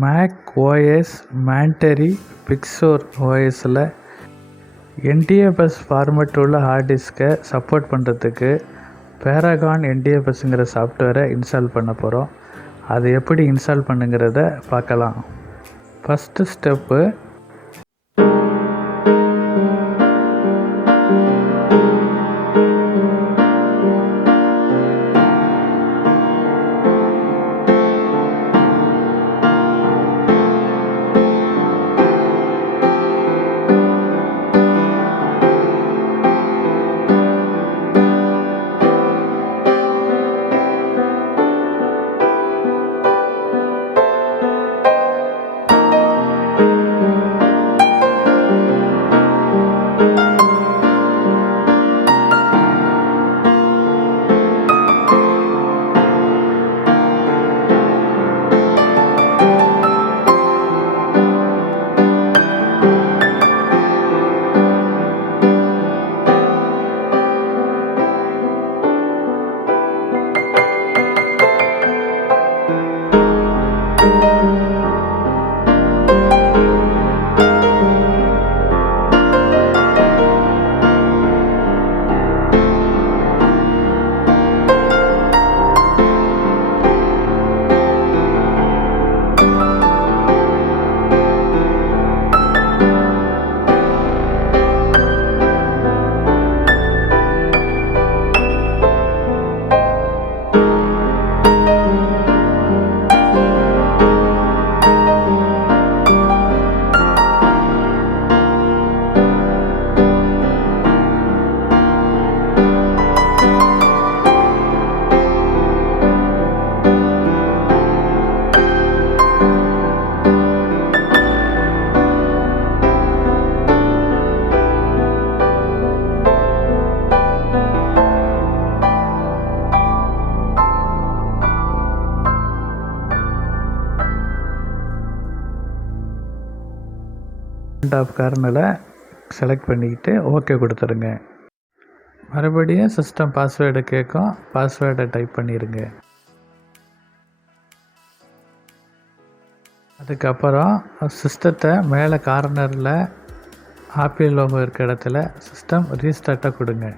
Mac OS, மாண்டரி, பிக்சோர் ஓஎஸில் NTFS format உள்ள heart டிஸ்கை support பண்ணுறதுக்கு பேராகான் NTFSங்கிற சாஃப்ட்வேரை இன்ஸ்டால் பண்ண போகிறோம். அது எப்படி இன்ஸ்டால் பண்ணுங்கிறத பார்க்கலாம். ஃபஸ்ட்டு ஸ்டெப்பு, டாப் கார்னரை செலக்ட் பண்ணிக்கிட்டு ஓகே கொடுத்துருங்க. மறுபடியும் சிஸ்டம் பாஸ்வேர்டு கேட்கும், பாஸ்வேர்டை டைப் பண்ணிடுங்க. அதுக்கப்புறம் சிஸ்டத்தை மேலே கார்னரில் ஆப்பிள் லோகோ இருக்க இடத்துல சிஸ்டம் ரீஸ்டார்ட்டை கொடுங்க.